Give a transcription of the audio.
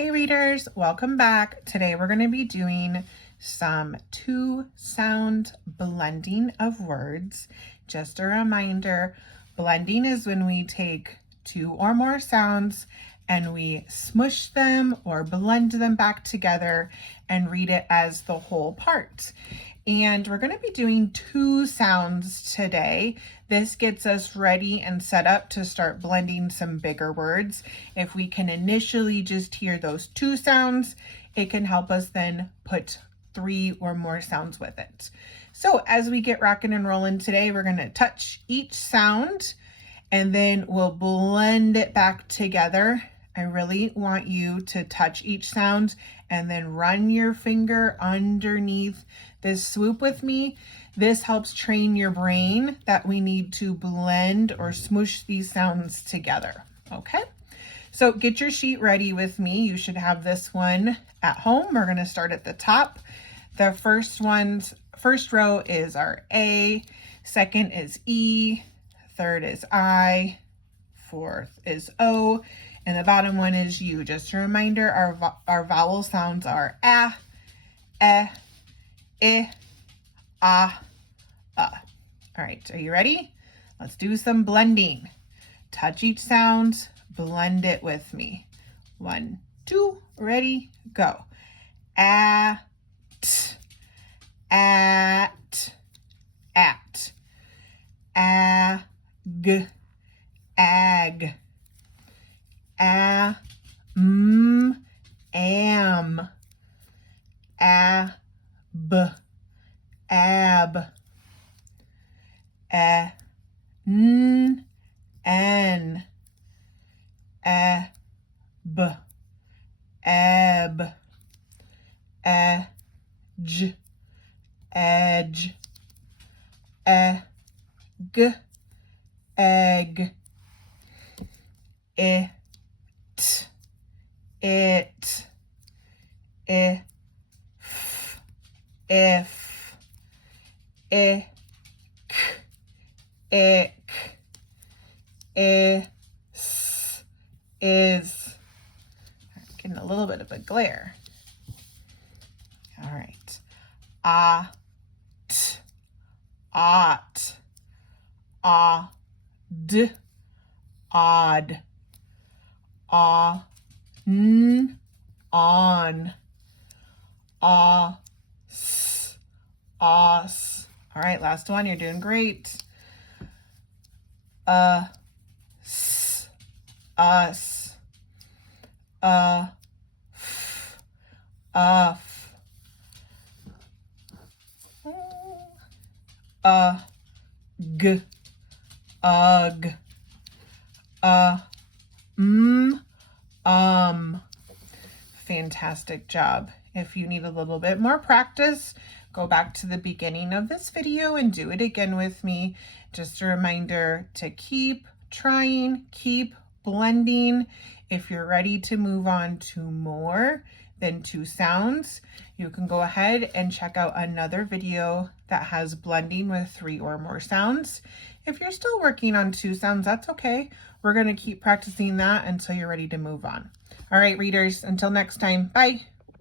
Hey readers, welcome back. Today we're going to be doing some two sound blending of words. Just a reminder, blending is when we take two or more sounds and we smush them or blend them back together and read it as the whole part. And we're going to be doing two sounds today. This gets us ready and set up to start blending some bigger words. If we can initially just hear those two sounds, it can help us then put three or more sounds with it. So as we get rocking and rolling today, we're going to touch each sound and then we'll blend it back together. I really want you to touch each sound and then run your finger underneath this swoop with me. This helps train your brain that we need to blend or smoosh these sounds together. Okay, so get your sheet ready with me. You should have this one at home. We're going to start at the top. The first row is our A, second is E, third is I, fourth is O, and the bottom one is U. Just a reminder, our vowel sounds are A, E, I, A. All right, are you ready? Let's do some blending. Touch each sound, blend it with me. 1, 2, ready, go. At, at, at. Ag, ag. Am, ab, ab. N, eb, eb. Edge, edge. Egg, egg. It, if, ick, is. Getting a little bit of a glare. All right. Ought, odd, odd. On, os. All right, last one. You're doing great. Us. Uff. G. Ugh. Fantastic job. If you need a little bit more practice, go back to the beginning of this video and do it again with me. Just a reminder to keep trying, keep blending. If you're ready to move on to more than two sounds, you can go ahead and check out another video that has blending with 3 or more sounds. If you're still working on 2 sounds, that's okay. We're going to keep practicing that until you're ready to move on. All right, readers, until next time, bye.